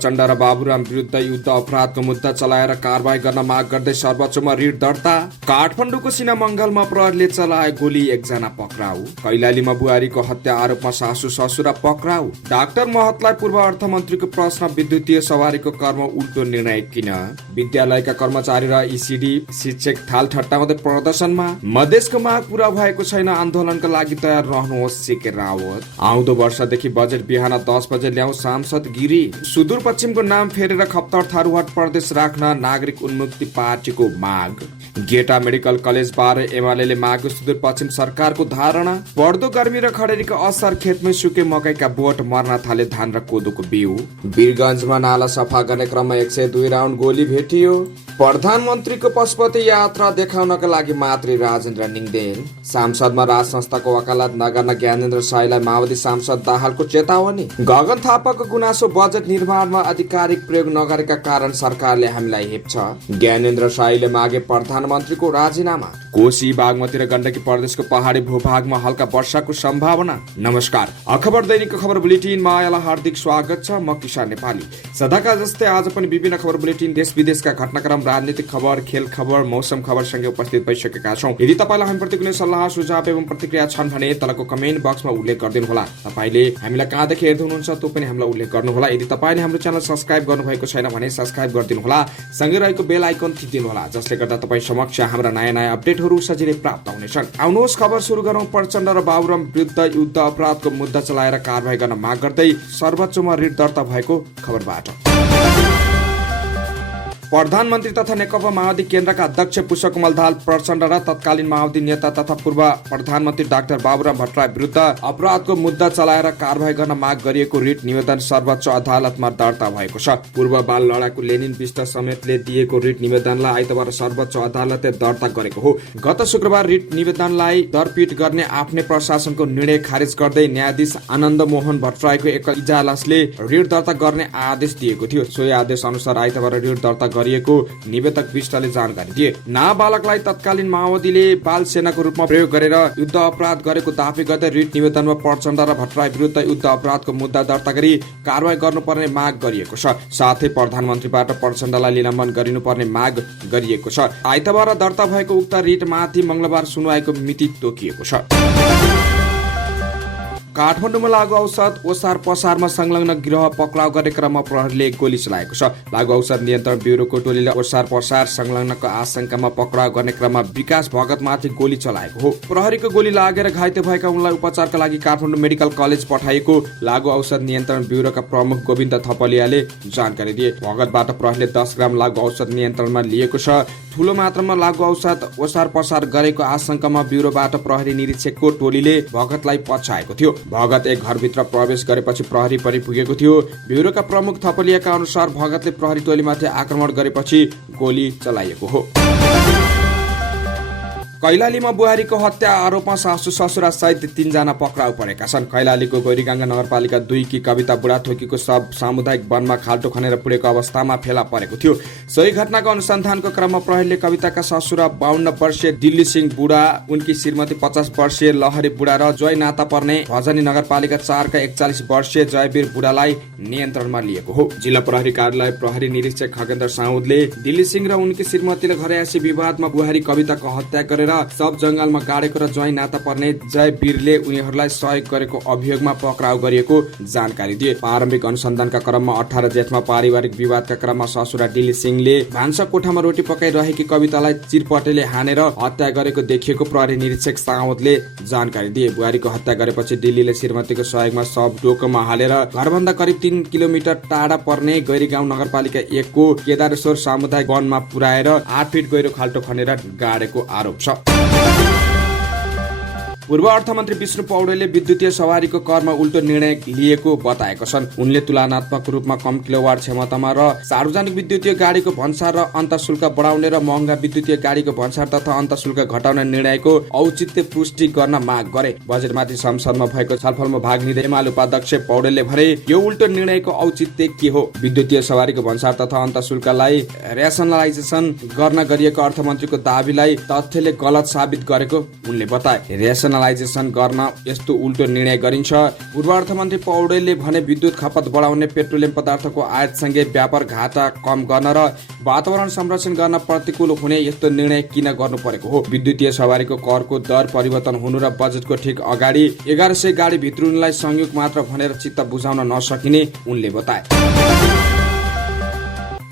प्रचण्ड र बाबुराम विरुद्ध युद्ध अपराधको मुद्दा चलाएर कारबाही गर्न माग गर्दै सर्वोच्चमा रिट दर्ता। काठमाडौँको सिनामङ्गलमा प्रहरीले चलाए गोली, एकजना पक्राउ। कैलालीमा बुहारीको हत्या आरोपमा सासू ससुरा पक्राउ। डाक्टर महतलाई पूर्व अर्थमन्त्रीको प्रश्न, विद्युतीय सवारीको कर्म उल्टो निर्णय किन? विद्यालयका कर्मचारी र इसिडी शिक्षक थाल ठट्टाउँदै प्रदर्शनमा। मधेसको माग पूरा भएको छैन, आन्दोलनका लागि तयार रहनुहोस् सीके रावत। आउँदो वर्षदेखि बजेट बिहान 10 बजे ल्याउ, सांसद गिरी। सुदूरपश्चिमको नाम फेरेर खप्तर थारूहाट प्रदेश राख्न नागरिक उन्मुक्ति पार्टीको माग। गेटा मेडिकल कलेज बारे एमाले माग, सुदूरपश्चिम सरकारको धारणा। बढ्दो गर्मी र खडेरीको असर, खेतमै सुके मकैका बोट, मर्न थाले धान र कोदोको बिउ। वीरगञ्जमा नाला सफा गर्ने क्रममा 102 राउन्ड गोली भेटियो। प्रधानमन्त्रीको पशुपति यात्रा देखाउनका लागि मातृ राजेन्द्र निङदेन। सांसदमा राज संस्थाको वकालत नगर्न ज्ञानेन्द्र साईलाई माओवादी सांसद दाहालको चेतावनी। गगन थापाको गुनासो, बजेट निर्माणमा आधिकारिक प्रयोग नगरेका कारण सरकारले हामीलाई हेप्छ। ज्ञानेन्द्र साईले मागे प्रधानमन्त्रीको राजीनामा। कोशी, बागमती र गण्डकी प्रदेशको पहाडी भूभागमा हल्का वर्षाको सम्भावना। नमस्कार, खबर दैनिकको खबर बुलेटिनमा यहाँलाई हार्दिक स्वागत छ। म किसान नेपाली। सदाका जस्तै आज पनि विभिन्न खबर बुलेटिन, देश विदेशका घटनाक्रम, राजनीतिक खबर, खेल खबर, मौसम खबर सँगै उपस्थित भइसकेका छौं। यदि तपाईलाई हामीप्रति कुनै सल्लाह सुझाव एवं प्रतिक्रिया छन् भने तलको कमेन्ट बक्समा उल्लेख गरिदिनु होला। तपाईले हामीलाई कहाँदेखि हेर्दै हुनुहुन्छ त्यो पनि हामीलाई उल्लेख गर्नु होला। यदि तपाईले हाम्रो च्यानल सब्स्क्राइब गर्नुभएको छैन भने सब्स्क्राइब गरिदिनु होला। सँगै रहेको बेल आइकन थिचिदिनु होला, जसले गर्दा तपाईँ समक्ष हाम्रा नयाँ अपडेटहरू सजिलै प्राप्त हुनेछन्। आउनुहोस् खबर सुरु गरौं। प्रचण्ड र बाबुराम विरुद्ध युद्ध अपराधको मुद्दा चलाएर कारबाही गर्न माग गर्दै सर्वोच्चमा रिट दर्ता भएको खबरबाट। प्रधानमन्त्री तथा नेकपा माओवादी केन्द्रका अध्यक्ष पुष्पकमल दाहाल प्रचण्ड र तत्कालीन माओवादी नेता तथा पूर्व प्रधानमन्त्री डाक्टर बाबुराम भट्टराई विरुद्ध अपराधको मुद्दा चलाएर कारबाही गर्न माग गरिएको रिट निवेदन सर्वोच्च अदालतमा दर्ता भएको छ। पूर्व बाल लडाकु लेनिन विष्ट समेतले दिएको रिट निवेदनलाई आइतबार सर्वोच्च अदालतले दर्ता गरेको हो। गत शुक्रबार रिट निवेदनलाई दरपीट गर्ने आफ्नै प्रशासनको निर्णय खारेज गर्दै न्यायाधीश आनन्द मोहन भट्टराईको एक इजलासले रिट दर्ता गर्ने आदेश दिएको थियो। सोही आदेश अनुसार आइतबार रिट दर्ता गरिएको निवेदक विष्टले जानकारी दिए। नाबालकलाई तत्कालीन माओवादीले बाल सेनाको रूपमा प्रयोग गरेर युद्ध अपराध गरेको दावी गर्दै रिट निवेदनमा प्रचण्ड र भट्टराई विरुद्ध युद्ध अपराधको मुद्दा दर्ता गरी कारबाही गर्नुपर्ने माग गरिएको छ। साथै प्रधानमन्त्रीबाट प्रचण्डलाई निलम्बन गरिनुपर्ने माग गरिएको छ। आइतबार दर्ता भएको उक्त रिटमाथि मंगलबार सुनवाईको मिति तोकिएको छ। काठमाडौँमा लागु औषध ओसार पसारमा संलग्न गिरोह पक्राउ गर्ने क्रममा प्रहरीले गोली चलाएको छ। लागु औषध नियन्त्रण ब्युरोको टोलीले ओसार पसार संलग्नको आशंकामा पक्राउ गर्ने क्रममा विकास भगतमाथि गोली चलाएको हो। प्रहरीको गोली लागेर घाइते भएका उनलाई उपचारका लागि काठमाडौँ मेडिकल कलेज पठाइएको लागु औषध नियन्त्रण ब्युरोका प्रमुख गोविन्द थपलियाले जानकारी दिए। भगतबाट प्रहरीले 10 ग्राम लागु औषध नियन्त्रणमा लिएको छ। ठूलो मात्रामा लागु औषध ओसार पसार गरेको आशंकामा ब्युरोबाट प्रहरी निरीक्षकको टोलीले भगतलाई पछाएको थियो। भगत एक घरभित्र प्रवेश गरेपछि प्रहरी पनि पुगेको थियो। ब्युरोका प्रमुख थपलियाका अनुसार भगतले प्रहरी टोलीमाथि आक्रमण गरेपछि गोली चलाइएको हो। कैलालीमा बुहारीको हत्या आरोपमा सासू ससुरा सहित 3 जना पक्राउ परेका छन्। कैलालीको गौरीगंगा नगरपालिका 2 की कविता बुढाथोकीको शव सामुदायिक वनमा खाल्टो खनेर पुरेको अवस्थामा फेला परेको थियो। सोही घटनाको अनुसन्धानको क्रममा प्रहरीले कविताका ससुरा 52 वर्षीय दिल्ली सिंह बुढा, उनकी श्रीमती 50 वर्षीय लहरी बुढा र जोय नाता पर्ने भजनी नगरपालिका 4 का 41 वर्षीय जयवीर बुढालाई नियन्त्रणमा लिएको हो। जिल्ला प्रहरी कार्यालय प्रहरी निरीक्षक खगेन्द्र साउदले दिल्ली सिंह र उनकी श्रीमतीले घरयासी विवादमा बुहारी कविताको हत्या गरेर सब जंगलमा गाडेको र जोय नाता पर्ने जयवीरले उनीहरूलाई सहयोग गरेको अभियोगमा पक्राउ गरिएको जानकारी दिए। प्रारम्भिक अनुसन्धानका क्रममा 18 जेठमा पारिवारिक विवादका क्रममा ससुरा दिल्ली सिंहले भान्सा कोठामा रोटी पकाइरहेकी कवितालाई चिरपटेले हानेर हत्या गरेको देखिएको प्रहरी निरीक्षक साउदले जानकारी दिए। बुहारीको हत्या गरेपछि दिल्लीले श्रीमतीको सहयोगमा शव डोकोमा हालेर घरभन्दा करिब 3 किलोमिटर टाढा पर्ने गैरीगाउँ नगरपालिका 1 को केदारेश्वर सामुदायिक वनमा पुर्याएर 8 फिट गहिरो खाल्टो खनेर गाडेको आरोप छ। पूर्व अर्थमन्त्री विष्णु पौडेलले विद्युतीय सवारीको करमा उल्टो निर्णय लिएको बताएका छन्। उनले तुलनात्मक रूपमा कम किलोवाट क्षमतामा र सार्वजनिक विद्युतीय गाडीको भन्सार र अन्तःशुल्क बढाउने र महँगा विद्युतीय गाडीको भन्सार तथा अन्तःशुल्क घटाउने निर्णयको औचित्य पुष्टि गर्न माग गरे। बजेटमाथि संसदमा भएको छलफलमा भाग लिँदै एमाले उपाध्यक्ष पौडेलले भने यो उल्टो निर्णयको औचित्य के हो? विद्युतीय सवारीको भन्सार तथा अन्तःशुल्कलाई रेसनलाइजेसन गर्न गरिएको अर्थमन्त्रीको दावीलाई तथ्यले गलत साबित गरेको उनले बताए। नेसनलाइजेसन गर्न यस्तो उल्टो निर्णय गरिन्छ। पूर्व अर्थमन्त्री पौडेलले भने विद्युत खपत बढाउने, पेट्रोलियम पदार्थको आयातसँगै व्यापार घाटा कम गर्न र वातावरण संरक्षण गर्न प्रतिकूल हुने यस्तो निर्णय किन गर्नु परेको हो। विद्युतीय सवारीको करको दर परिवर्तन हुनु र बजेटको ठिक अगाडि 1100 गाडी भित्रुनुलाई संयोग मात्र भनेर चित्त बुझाउन नसकिने उनले बताए।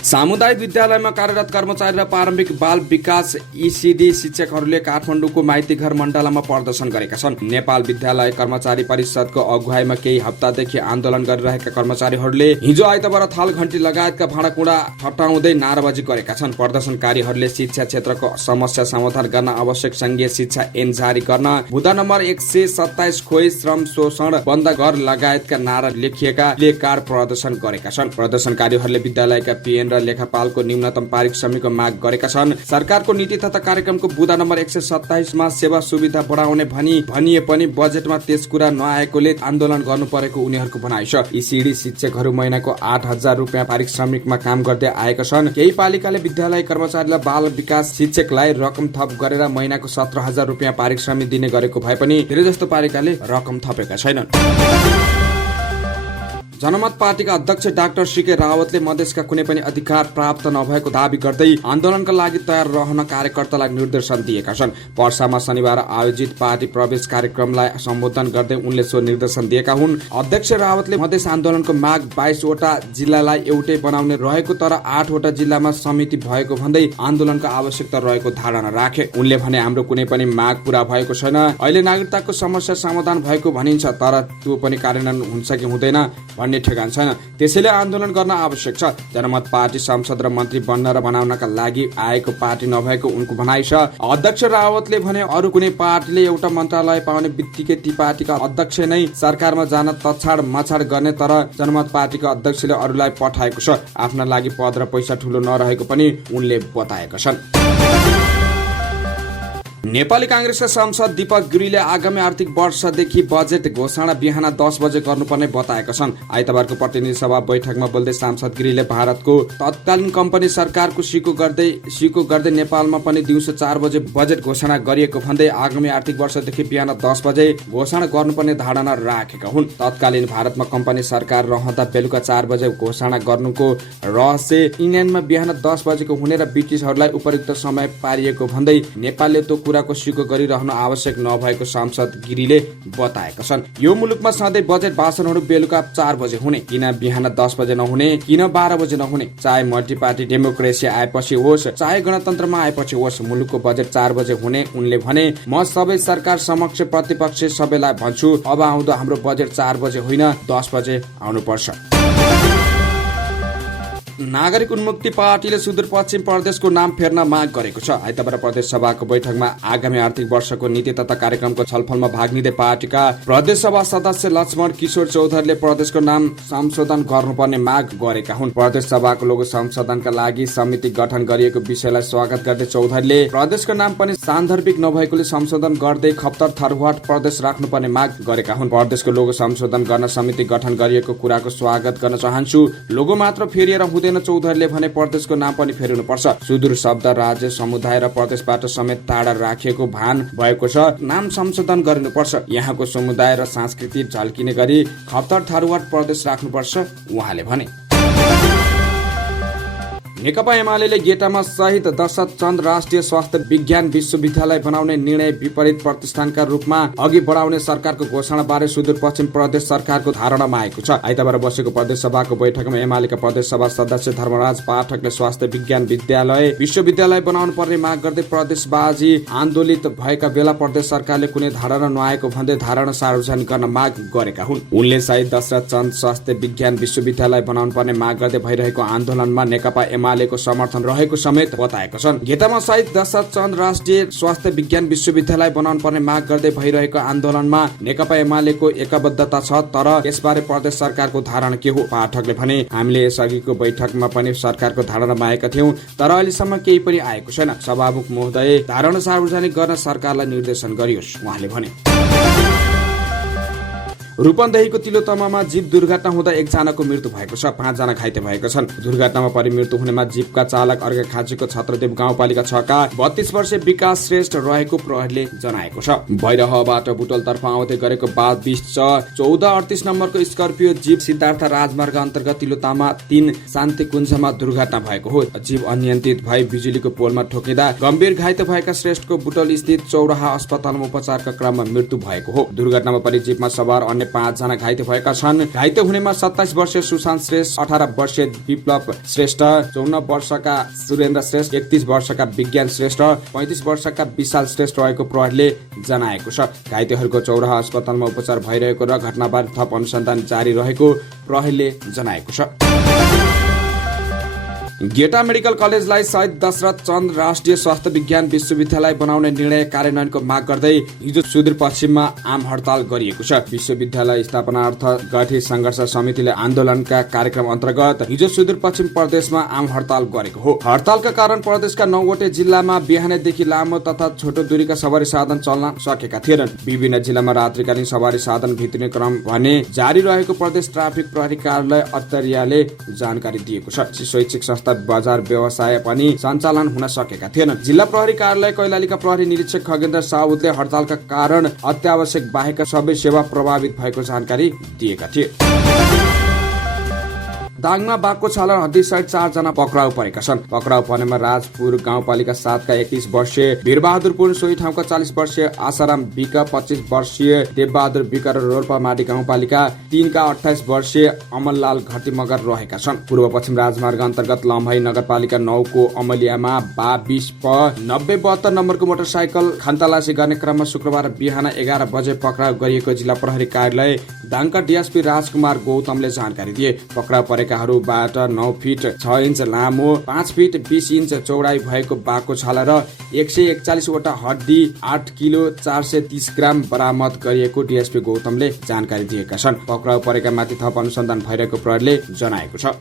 सामुदायिक विद्यालयमा कार्यरत कर्मचारी र प्रारम्भिक बाल विकास ECD शिक्षकहरूले काठमाडौँको माइतीघर मण्डलामा प्रदर्शन गरेका छन्। नेपाल विद्यालय कर्मचारी परिषदको अगुवाईमा केही हप्तादेखि आन्दोलन गरिरहेका कर्मचारीहरूले हिजो आइतबार थाल घण्टी लगायतका भाँडाकुँडा हटाउँदै नाराबाजी गरेका छन्। प्रदर्शनकारीहरूले शिक्षा क्षेत्रको समस्या समाधान गर्न आवश्यक संघीय शिक्षा ऐन जारी गर्न, बुँदा नम्बर 127 खोइ श्रम शोषण बन्द गर लगायतका नारा लेखिएका प्ले कार्ड प्रदर्शन गरेका छन्। प्रदर्शनकारीहरूले विद्यालयका PN र लेखापालको न्यूनतम पारिश्रमिकको माग गरेका छन्। सरकारको नीति तथा कार्यक्रमको बुँदा नम्बर 127 मा सेवा सुविधा बढाउने भनिए पनि बजेटमा त्यस कुरा नआएकोले आन्दोलन गर्नु परेको उनीहरूको भनाइ छ। ECD शिक्षकहरू महिनाको 8,000 रुपियाँ पारिश्रमिकमा काम गर्दै आएका छन्। केही पालिकाले विद्यालय कर्मचारीलाई बाल विकास शिक्षकलाई रकम थप गरेर महिनाको 17,000 रुपियाँ पारिश्रमिक दिने गरेको भए पनि धेरै जस्तो पालिकाले रकम थपेका छैनन्। जनमत पार्टीका अध्यक्ष डाक्टर CK रावतले मधेसका कुनै पनि अधिकार प्राप्त नभएको दावी गर्दै आन्दोलनका लागि तयार रहन कार्यकर्तालाई निर्देशन दिएका छन्। पर्सामा शनिबार आयोजित पार्टी प्रवेश कार्यक्रमलाई सम्बोधन गर्दै उनले सो निर्देशन दिएका हुन्। अध्यक्ष रावतले मधेस आन्दोलनको माग 22 वटा जिल्लालाई एउटै बनाउने रहेको तर 8 वटा जिल्लामा समिति भएको भन्दै आन्दोलनको आवश्यकता रहेको धारणा राखे। उनले भने हाम्रो कुनै पनि माग पूरा भएको छैन। अहिले नागरिकताको समस्या समाधान भएको भनिन्छ तर त्यो पनि कार्यान्वयन हुन्छ कि हुँदैन भन्ने ठेगान छैन। त्यसैले आन्दोलन गर्न आवश्यक छ। जनमत पार्टी सांसद र मन्त्री बन्न र बनाउनका लागि आएको पार्टी नभएको उनको भनाइ छ। अध्यक्ष रावतले भने अरू कुनै पार्टीले एउटा मन्त्रालय पाउने बित्तिकै ती पार्टीका अध्यक्ष नै सरकारमा जान तछाड मछाड गर्ने तर जनमत पार्टीका अध्यक्षले अरूलाई पठाएको छ। आफ्ना लागि पद र पैसा ठुलो नरहेको पनि उनले बताएका छन्। नेपाली कांग्रेसका सांसद दीपक गिरीले आगामी आर्थिक वर्षदेखि बजेट घोषणा बिहान 10 बजे गर्नुपर्ने बताएका छन्। आइतबारको प्रतिनिधि सभा बैठकमा बोल्दै सांसद गिरीले भारतको तत्कालीन कम्पनी सरकारको सिको गर्दै नेपालमा पनि दिउँसो 4 बजे बजेट घोषणा गरिएको भन्दै आगामी आर्थिक वर्षदेखि बिहान 10 बजे घोषणा गर्नुपर्ने धारणा राखेका हुन्। तत्कालीन भारतमा कम्पनी सरकार रहँदा बेलुका 4 बजे घोषणा गर्नुको रहस्य इङ्ल्यान्डमा बिहान 10 बजेको हुने र ब्रिटिसहरूलाई उपयुक्त समय पारिएको भन्दै नेपालले त्यो कुराको सिको गरिरहनु आवश्यक नभएको सांसद गिरीले बताएका छन्। यो मुलुकमा सधैँ बजेट भाषणहरू बेलुका 4 बजे हुने, किन बिहान 10 बजे नहुने, किन 12 बजे नहुने। चाहे मल्टिपार्टी डेमोक्रेसी आएपछि होस् चाहे गणतन्त्रमा आएपछि होस् मुलुकको बजेट 4 बजे हुने उनले भने। म सबै सरकार समक्ष प्रतिपक्ष सबैलाई भन्छु अब आउँदो हाम्रो बजेट 4 बजे होइन 10 बजे आउनुपर्छ। नागरिक उन्मुक्ति पार्टीले सुदूरपश्चिम प्रदेशको नाम फेर्न माग गरेको छ। आइतबार प्रदेश सभाको बैठकमा आगामी आर्थिक वर्षको नीति तथा कार्यक्रमको छलफलमा भाग लिँदै पार्टीका प्रदेश सभा सदस्य लक्ष्मण किशोर चौधरीले प्रदेशको नाम संशोधन गर्नुपर्ने माग गरेका हुन्। प्रदेश सभाको लोगो संशोधनका लागि समिति गठन गरिएको विषयलाई स्वागत गर्दै चौधरीले प्रदेशको नाम पनि सान्दर्भिक नभएकोले संशोधन गर्दै खप्तर थरवाट प्रदेश राख्नुपर्ने माग गरेका हुन्। प्रदेशको लोगो संशोधन गर्न समिति गठन गरिएको कुराको स्वागत गर्न चाहन्छु। लोगो मात्र फेरिएर हुँदैन चौधरीले भने प्रदेशको नाम पनि फेरिनुपर्छ। सुदूर शब्द राज्य समुदाय र प्रदेशबाट समेत टाढा राखिएको भान भएको छ। नाम संशोधन गरिनुपर्छ। यहाँको समुदाय र संस्कृति झल्किने गरी खप्तर थारुवाट प्रदेश राख्नुपर्छ उहाँले भने। नेकपा एमाले गेटामा शहीद दशरथ चन्द राष्ट्रिय स्वास्थ्य विज्ञान विश्वविद्यालय बनाउने निर्णय विपरीत प्रतिष्ठानका रूपमा अघि बढाउने सरकारको घोषणाबारे सुदूरपश्चिम प्रदेश सरकारको धारणामा आएको छ। आइतबार बसेको प्रदेश सभाको बैठकमा एमालेका प्रदेश सभा सदस्य धर्मराज पाठकले स्वास्थ्य विज्ञान विश्वविद्यालय बनाउनु पर्ने माग गर्दै प्रदेशबाजी आन्दोलित भएका बेला प्रदेश सरकारले कुनै धारणा नआएको भन्दै धारणा सार्वजनिक गर्न माग गरेका हुन्। उनले शहीद दशरथ चन्द स्वास्थ्य विज्ञान विश्वविद्यालय बनाउनु पर्ने माग गर्दै भइरहेको आन्दोलनमा नेकपा एमालेको समर्थन रहेको समेत बताएका छन्। गेटामा शहीद दशरथ चन्द राष्ट्रिय स्वास्थ्य विज्ञान विश्वविद्यालय बनाउनु पर्ने माग गर्दै भइरहेको आन्दोलनमा नेकपा एमालेको एकबद्धता छ तर यसबारे प्रदेश सरकारको धारणा के हो। पाठकले भने हामीले यसअघिको बैठकमा पनि सरकारको धारणा मागेका थियौं तर अहिलेसम्म केही पनि आएको छैन। सभामुख महोदय धारणा सार्वजनिक गर्न सरकारलाई निर्देशन गरियोस् उहाँले भने। रूपन्देहीको तिलोतमामा जीप दुर्घटना हुँदा एकजनाको मृत्यु भएको छ, 5 जना घाइते भएका छन्। दुर्घटनामा परि मृत्यु हुनेमा जीपका चालक अर्घाखाँचीको छत्रदेव गाउँपालिका 6 का 32 वर्षीय विकास श्रेष्ठ रहेको प्रहरीले जनाएको छ। भैरहबाट बुटोलतर्फ आउँदै गरेको बाद 1438 नम्बरको स्कर्पियो जीप सिद्धार्थ राजमार्ग अन्तर्गत तिलोतामा 3 शान्ति कुञ्जमा दुर्घटना भएको हो। जीप अनियन्त्रित भई बिजुलीको पोलमा ठोकिँदा गम्भीर घाइते भएका श्रेष्ठको बुटोल स्थित चौराहा अस्पतालमा उपचारका क्रममा मृत्यु भएको हो। दुर्घटनामा परि जीपमा सवार अन्य 5 जना घाइते भएका छन्। घाइते हुनेमा 27 वर्षीय सुशान्त श्रेष्ठ, 18 वर्षीय विप्लव श्रेष्ठ, 54 वर्षका सुरेन्द्र श्रेष्ठ, 31 वर्षका विज्ञान श्रेष्ठ, 35 वर्षका विशाल श्रेष्ठ रहेको प्रहरीले जनाएको छ। घाइतेहरूको चौराहा अस्पतालमा उपचार भइरहेको र घटनाबारे थप अनुसन्धान जारी रहेको प्रहरीले जनाएको छ। गेटा मेडिकल कलेजलाई शहीद दशरथ चन्द राष्ट्रिय स्वास्थ्य विज्ञान विश्वविद्यालय बनाउने निर्णय कार्यान्वयनको माग गर्दै हिजो सुदूरपश्चिममा आम हडताल गरिएको छ। विश्वविद्यालय स्थापनार्थ गठित संघर्ष समितिले आन्दोलनका कार्यक्रम अन्तर्गत हिजो सुदूरपश्चिम प्रदेशमा आम हडताल गरेको हो। हडतालका कारण प्रदेशका 9 वटै जिल्लामा बिहानैदेखि लामो तथा छोटो दूरीका सवारी साधन चल्न सकेका थिएनन्। विभिन्न जिल्लामा रात्रिकालीन सवारी साधन भित्रिने क्रम भने जारी रहेको प्रदेश ट्राफिक प्रहरी कार्यालय अत्तरियाले जानकारी दिएको छ। शैक्षिक संस्था बजार व्यवसाय पनि सञ्चालन हुन सकेका थिएनन्। जिल्ला प्रहरी कार्यालय कैलालीका प्रहरी निरीक्षक खगेन्द्र साउदले हडतालका कारण अत्यावश्यक बाहेक सबै सेवा प्रभावित भएको जानकारी दिएका थिए। दाङमा बाघको छाला हड्डीसहित 4 जना पक्राउ परेका छन्। पक्राउ पर्नेमा राजपुर गाउँपालिका 7 का 31 वर्षीय वीरबहादुर पुन, सोही ठाउँका 40 वर्षीय आसाराम विक, 25 वर्षीय देवबहादुर विक र रोल्पामाटी गाउँपालिका 3 का 28 वर्षीय अमललाल घटी मगर रहेका छन्। पूर्व पश्चिम राजमार्ग अन्तर्गत लम्हाई नगरपालिका 9 को अमलियामा 22 प 9072 नम्बरको मोटरसाइकल खानतलासी गर्ने क्रममा शुक्रबार बिहान 11 बजे पक्राउ गरिएको जिल्ला प्रहरी कार्यालय दाङका डीएसपी राजकुमार गौतमले जानकारी दिए। पक्राउ परेकाहरूबाट 9 फिट 6 इन्च लामो, 5 फिट 20 इन्च चौडाइ भएको बाघको छाला र 141 वटा हड्डी, 8 किलो 430 ग्राम बरामद गरिएको डीएसपी गौतमले जानकारी दिएका छन्। पक्राउ परेका माथि थप अनुसन्धान भइरहेको प्रहरीले जनाएको छ।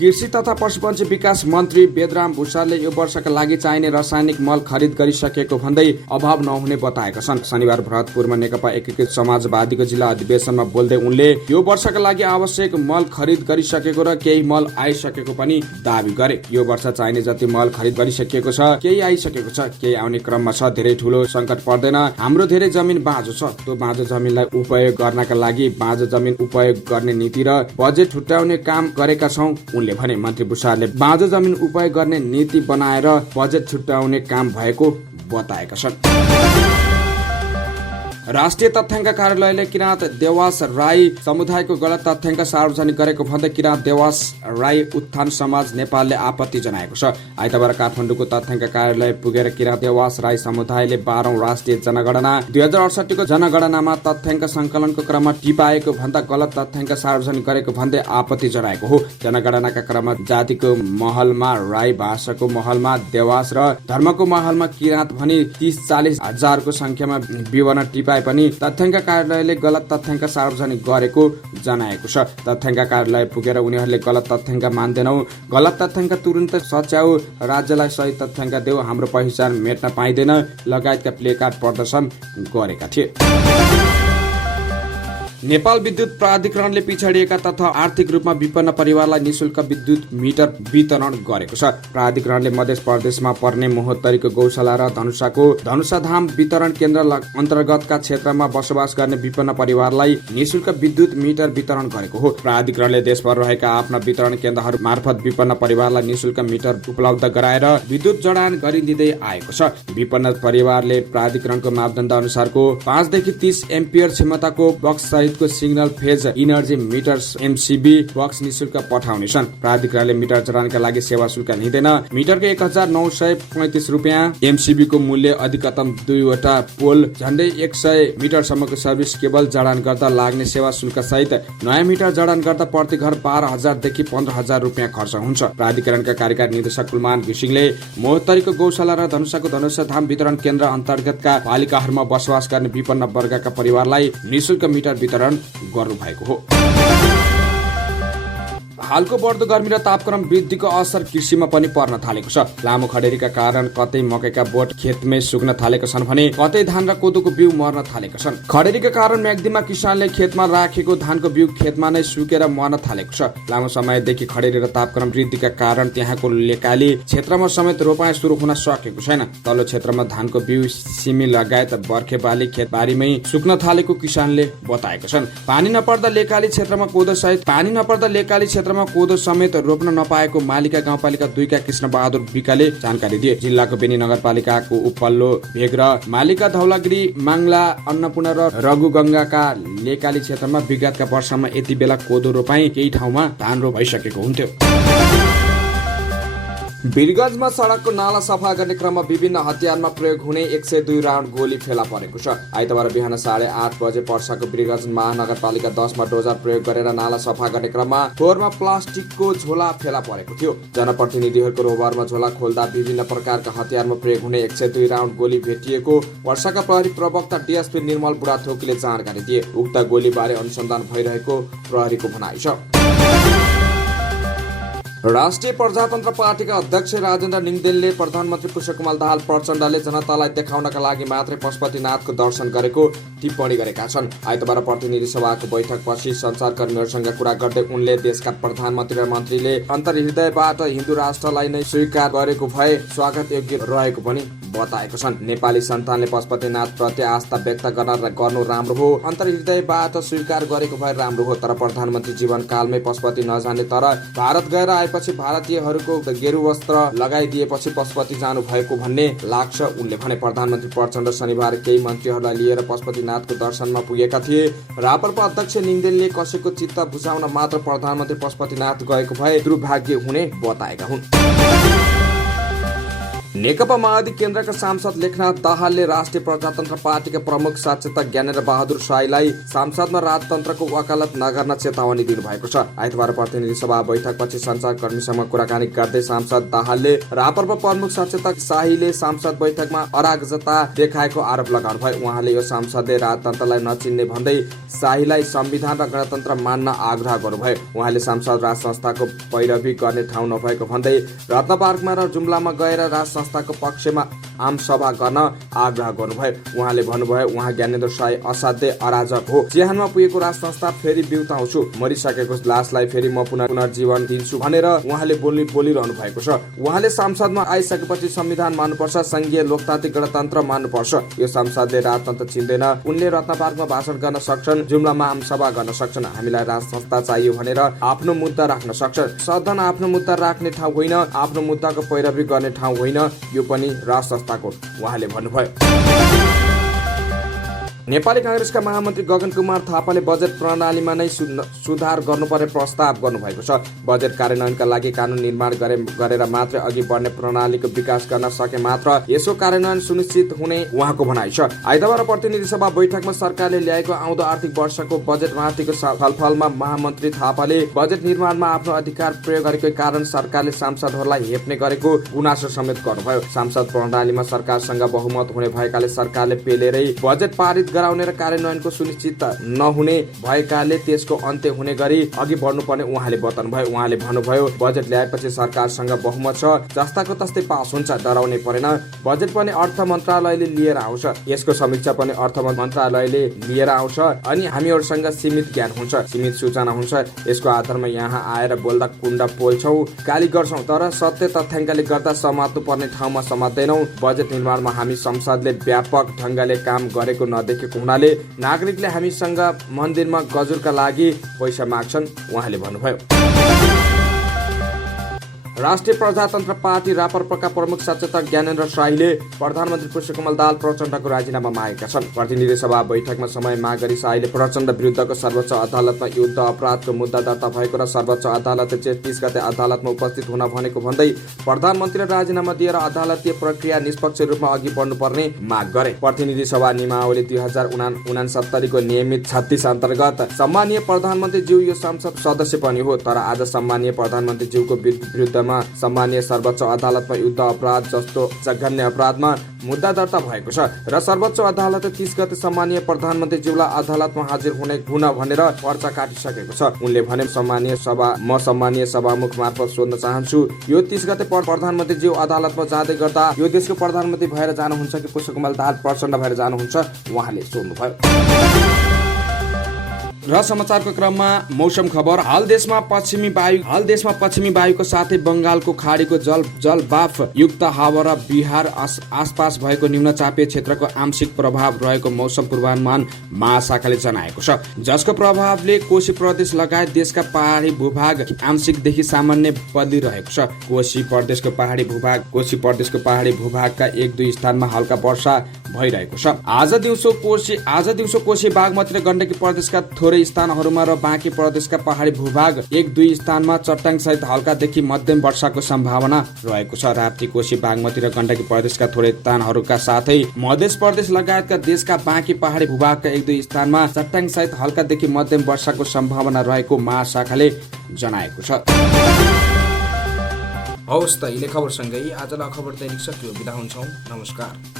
कृषि तथा पशुपन्छी विकास मन्त्री वेदराम भुषालले यो वर्षका लागि चाहिने रासायनिक मल खरिद गरिसकेको भन्दै अभाव नहुने बताएका छन्। शनिबार भरतपुरमा नेकपा एकीकृत समाजवादीको जिल्ला अधिवेशनमा बोल्दै उनले यो वर्षका लागि आवश्यक मल खरिद गरिसकेको र केही मल आइसकेको पनि दावी गरे। यो वर्ष चाहिने जति मल खरिद गरिसकिएको छ, केही आइसकेको छ, केही आउने क्रममा छ। धेरै ठूलो संकट पर्दैन। हाम्रो धेरै जमिन बाँझो छ। त्यो बाँझो जमिनलाई उपयोग गर्नका लागि बाँझो जमिन उपयोग गर्ने नीति र बजेट छुट्याउने काम गरेका छौं उनले भने। मन्त्री भुषालले बाँझो जमिन उपयोग गर्ने नीति बनाएर बजेट छुट्याउने काम भएको बताएका छन्। राष्ट्रिय तथ्याङ्क कार्यालयले किराँत देवास राई समुदायको गलत तथ्याङ्क सार्वजनिक गरेको भन्दै किराँत देवास राई उत्थान समाज नेपालले आपत्ति जनाएको छ। आइतबार काठमाडौँको तथ्याङ्क कार्यालय पुगेर किराँत देवास राई समुदायले 12औं राष्ट्रिय जनगणना 2068 को जनगणनामा तथ्याङ्क संकलनको क्रममा टिपाएको भन्दा गलत तथ्याङ्क सार्वजनिक गरेको भन्दै आपत्ति जनाएको हो। जनगणनाका क्रममा जातिको महलमा राई, भाषाको महलमा देवास र धर्मको महलमा किराँत भनी 30-40 हजारको संख्यामा विवरण टिपाए पनि तथ्याङ्क कार्यालयले गलत तथ्याङ्क सार्वजनिक गरेको जनाएको छ। तथ्याङ्क कार्यालय पुगेर उनीहरूले गलत तथ्याङ्क मान्दैनौ, गलत तथ्याङ्क तुरुन्त सच्याउ, राज्यलाई सही तथ्याङ्क देऊ, हाम्रो पहिचान मेट्न पाइँदैन लगायतका प्लेकार्ड प्रदर्शन गरेका थिए। नेपाल विद्युत प्राधिकरणले पिछडिएका तथा आर्थिक रूपमा विपन्न परिवारलाई निशुल्क विद्युत मिटर वितरण गरेको छ। प्राधिकरणले मध्य प्रदेशमा पर्ने मोहत्तरीको गौशाला र धनुषाधाम वितरण केन्द्र अन्तर्गतका क्षेत्रमा बसोबास गर्ने विपन्न परिवारलाई निशुल्क विद्युत मिटर वितरण गरेको हो। प्राधिकरणले देशभर रहेका आफ्ना वितरण केन्द्रहरू मार्फत विपन्न परिवारलाई निशुल्क मिटर उपलब्ध गराएर विद्युत जडान गरिदिँदै आएको छ। विपन्न परिवारले प्राधिकरणको मापदण्ड अनुसारको 5 देखि 30 एम्पियर क्षमताको बक्स को single phase energy meters MCB box निशुल्क पठाउनेछन्। प्राधिकरणले मिटर जडानका लागि सेवा शुल्क लिँदैन। मिटरको 1935 रुपियाँ, एमसीबी को मूल्य अधिकतम 2 वटा पोल, झण्डै 100 मिटरसम्मको सर्भिस केबल जडान गर्दा लाग्ने सेवा शुल्क सहित नयाँ मिटर जडान गर्दा प्रति घर 12,000 देखि 15,000 रुपियाँ खर्च हुन्छ। प्राधिकरणका कार्यकारी निर्देशक कुलमान घिसिङले मोहत्तरीको गौशाला र धनुषाधाम वितरण केन्द्र अन्तर्गतका पालिकाहरूमा बसोबास गर्ने विपन्न वर्गका परिवारलाई निशुल्क मिटर वितरण गर्नु भएको हो। हालको बढ्दो गर्मी र तापक्रम वृद्धिको असर कृषिमा पनि पर्न थालेको छ। लामो खडेरीका कारण कतै मकैका बोट खेतमै सुक्न थालेका छन् भने कतै धान र कोदोको बिउ मर्न थालेका छन्। खडेरीका कारण म्याग्दीमा किसानले खेतमा राखेको धानको बिउ खेतमा नै सुकेर मर्न थालेको छ। लामो समयदेखि खडेरी र तापक्रम वृद्धिका कारण त्यहाँको लेकाली क्षेत्रमा समेत रोपाइँ सुरु हुन सकेको छैन। तल्लो क्षेत्रमा धानको बिउ सिमी लगायत बर्खे बाली खेतबारीमै सुक्न थालेको किसानले बताएका छन्। पानी नपर्दा लेकाली क्षेत्रमा कोदो समेत रोप्न नपाएको मालिका गाउँपालिका 2 का कृष्ण बहादुर विकाले जानकारी दिए। जिल्लाको बेनी नगरपालिकाको उपल्लो भेग र मालिका धौलागिरी माङ्ला अन्नपूर्ण र रघुगङ्गाका लेकाली क्षेत्रमा विगतका वर्षमा यति बेला कोदो रोपाई केही ठाउँमा धान रोप भइसकेको हुन्थ्यो। वीरगञ्जमा सडकको नाला सफा गर्ने क्रममा विभिन्न हतियारमा प्रयोग हुने 102 राउन्ड गोली फेला परेको छ। आइतबार बिहान 8:30 बजे पर्साको वीरगञ्ज महानगरपालिका 10 मा डोजर प्रयोग गरेर नाला सफा गर्ने क्रममा फोहोरमा प्लास्टिकको झोला फेला परेको थियो। जनप्रतिनिधिहरूको रोबरमा झोला खोल्दा विभिन्न प्रकारका हतियारमा प्रयोग हुने 102 राउन्ड गोली भेटिएको पर्साका प्रहरी प्रवक्ता डीएसपी निर्मल बुढाथोकीले जानकारी दिए। उक्त गोलीबारे अनुसन्धान भइरहेको प्रहरीको भनाइ छ। राष्ट्रिय प्रजातन्त्र पार्टीका अध्यक्ष राजेन्द्र निङदेनले प्रधानमन्त्री पुष्पकमल दाहाल प्रचण्डले जनतालाई देखाउनका लागि मात्रै पशुपतिनाथको दर्शन गरेको टिप्पणी गरेका छन्। आइतबार प्रतिनिधि सभाको बैठकपछि सञ्चारकर्मीहरूसँग कुरा गर्दै उनले देशका प्रधानमन्त्री र मन्त्रीले अन्तर्हृदयबाट हिन्दू राष्ट्रलाई नै स्वीकार गरेको भए स्वागत योग्य रहेको पनि बताएको छन्। नेपाली सन्तानले पशुपतिनाथ प्रति आस्था व्यक्त गर्नु राम्रो हो, अन्तर्हृदयबाट स्वीकार गरेको भए राम्रो हो। तर प्रधानमन्त्री जीवनकालमै पशुपति नजाने तर भारत गएर पछि भारतीयहरूको गेरु वस्त्र लगाइदिएपछि पशुपति जानु भएको भन्ने लाग्छ उनले भने। प्रधानमन्त्री प्रचण्ड शनिबार केही मन्त्रीहरूलाई लिएर पशुपतिनाथको दर्शनमा पुगेका थिए। रापरपा अध्यक्ष निङदेनले कसैको चित्त बुझाउन मात्र प्रधानमन्त्री पशुपतिनाथ गएको भए दुर्भाग्य हुने बताएका हुन्। नेकपा माओवादी केन्द्रका सांसद लेखनाथ दाहालले राष्ट्रिय प्रजातन्त्र पार्टीका प्रमुख सचेतक ज्ञानेन्द्र बहादुर शाहीलाई सांसदमा राजतन्त्रको वकालत नगर्न चेतावनी दिनुभएको छ। आइतबार प्रतिनिधि सभा बैठकपछि सञ्चारकर्मीसँग कुराकानी गर्दै सांसद दाहालले रापरपा प्रमुख सचेतक शाहीले सांसद बैठकमा अराजकता देखाएको आरोप लगाउनुभयो। उहाँले यो सांसदले राजतन्त्रलाई नचिन्ने भन्दै शाहीलाई संविधान र गणतन्त्र मान्न आग्रह गर्नुभयो। उहाँले सांसद राज संस्थाको पैरवी गर्ने ठाउँ नभएको भन्दै रत्नपार्कमा र जुम्लामा गएर राज संस्थाको पक्षमा आम सभा गर्न आग्रह गर्नुभयो। उहाँले भन्नुभयो उहाँ ज्ञानेन्द्र शाही असाध्य अराजक हो। चिहानमा पुगेको राज संस्था फेरि बिउताउँछु, मरिसकेको लासलाई फेरि म पुनर्जीवन दिन्छु भनेर उहाँले बोलिरहनु भएको छ। उहाँले संसदमा आइसकेपछि संविधान मान्नुपर्छ, संघीय लोकतान्त्रिक गणतन्त्र मान्नुपर्छ। यो संसदले राजतन्त्र चिन्दैन। उनले रत्नपार्कमा भाषण गर्न सक्छन्, जुम्लामा आम सभा गर्न सक्छन्। हामीलाई राज संस्था चाहियो भनेर आफ्नो मुद्दा राख्न सक्छन्। सदन आफ्नो मुद्दा राख्ने ठाउँ होइन, आफ्नो मुद्दाको पैरवी गर्ने ठाउँ होइन, यो पनि राज संस्थाको उहाँले भन्नुभयो। नेपाली कांग्रेसका महामन्त्री गगन कुमार थापाले बजेट प्रणालीमा नै सुधार गर्नुपर्ने प्रस्ताव गर्नुभएको छ। बजेट कार्यान्वयनका लागि कानून निर्माण गरेर मात्रै अघि बढ्ने प्रणालीको विकास गर्न सके मात्र यसो कार्यान्वयन सुनिश्चित हुने उहाँको भनाइ छ। आइतबार प्रतिनिधि सभा बैठकमा सरकारले ल्याएको आउँदो आर्थिक वर्षको बजेट माथिको छलफलमा महामन्त्री थापाले बजेट निर्माणमा आफ्नो अधिकार प्रयोग गरेको कारण सरकारले सांसदहरूलाई हेप्ने गरेको गुनासो समेत गर्नुभयो। सांसद प्रणालीमा सरकारसँग बहुमत हुने भएकाले सरकारले पेलेरै बजेट पारित गराउने र कार्यान्वयनको सुनिश्चित नहुने भएकाले त्यसको अन्त्य हुने गरी अघि बढ्नुपर्ने उहाँले बताउनुभयो। उहाँले भन्नुभयो बजेट ल्याएपछि सरकारसँग बहुमत छ, जस्ताको तस्तै पास हुन्छ, डराउने परेन। बजेट पनि अर्थ मन्त्रालयले लिएर आउँछ, यसको समीक्षा पनि अर्थ मन्त्रालयले लिएर आउँछ अनि हामीहरूसँग सीमित ज्ञान हुन्छ, सीमित सूचना हुन्छ। यसको आधारमा यहाँ आएर बोल्दा कुण्ड पोल्छौँ, गाली गर्छौँ, तर सत्य तथ्याङ्कले गर्दा समात्नु पर्ने ठाउँमा समात्दैनौँ। बजेट निर्माणमा हामी संसदले व्यापक ढङ्गले काम गरेको नदेखेको हुनाले नागरिकले हामीसँग मन्दिरमा गजुरका लागि पैसा माग्छन्, उहाँले भन्नुभयो। राष्ट्रिय प्रजातन्त्र पार्टी रापरपाका प्रमुख सचेतक ज्ञानेन्द्र शाहीले प्रधानमन्त्री पुष्पकमल दाहाल प्रचण्डको राजीनामा मागेका छन्। प्रतिनिधि सभा बैठकमा समय माग गरी शाहीले प्रचण्ड विरुद्धको सर्वोच्च अदालतमा युद्ध अपराधको मुद्दा दर्ता भएको र सर्वोच्च अदालतले जेठ 30 गते अदालतमा उपस्थित हुन भनेको भन्दै प्रधानमन्त्रीले राजीनामा दिएर अदालतीय प्रक्रिया निष्पक्ष रूपमा अघि बढ्नुपर्ने माग गरे। प्रतिनिधि सभा नियमावली 2069 को नियमित 36 अन्तर्गत सम्मानीय प्रधानमन्त्री ज्यू यो संसद सदस्य पनि हो, तर आज सम्मानीय प्रधानमन्त्री ज्यूको विरुद्धमा वर्षमा सम्मानीय सर्वोच्च अदालतमा युद्ध अपराध जस्तो जघन्य अपराधमा मुद्दा दर्ता भएको छ र सर्वोच्च अदालतले 30 गते सम्मानीय प्रधानमन्त्रीज्यूलाई अदालतमा हाजिर हुन भनेर पर्चा काटिसकेको छ। उनले भने सम्मानीय सभामुख मार्फत सोध्न चाहन्छु, यो 30 गते प्रधानमन्त्रीज्यू अदालतमा जाँदै गर्दा यो देशको प्रधानमन्त्री भएर जानुहुन्छ कि पुष्पकमल दाहाल प्रचण्ड भएर जानुहुन्छ, उहाँले सोध्नुभयो। र समाचारको क्रममा मौसम खबर। हाल देशमा पश्चिमी वायुको साथै बंगालको खाडीको जलवाफ युक्त हावा र बिहार आसपास भएको निम्नचापीय क्षेत्रको आंशिक प्रभाव रहेको मौसम पूर्वानुमान महाशाखाले जनाएको छ, जसको प्रभावले कोशी प्रदेश लगायत देशका पहाडी भूभाग आंशिकदेखि सामान्य बदलिरहेको छ। कोशी प्रदेशको पहाडी भूभागका 1-2 स्थानमा हल्का वर्षा भइरहेको छ। आज दिउँसो कोशी बागमती र गण्डकी प्रदेशका थोरै स्थानहरूमा र बाँकी प्रदेशका पहाडी भूभाग 1-2 स्थानमा चट्टाङ सहित हल्कादेखि मध्यम वर्षाको सम्भावना रहेको छ। राप्ती कोशी बागमती र गण्डकी प्रदेशका थोरै स्थानहरूका साथै मध्य प्रदेश लगायतका देशका बाँकी पहाडी भूभागका 1-2 स्थानमा चट्टाङ सहित हल्कादेखि मध्यम वर्षाको सम्भावना रहेको महाशाखाले जनाएको छ। हवस् त, यिनै खबरसँगै आजलाई खबर दैनिक सकियो। बिदा हुन्छौँ, नमस्कार।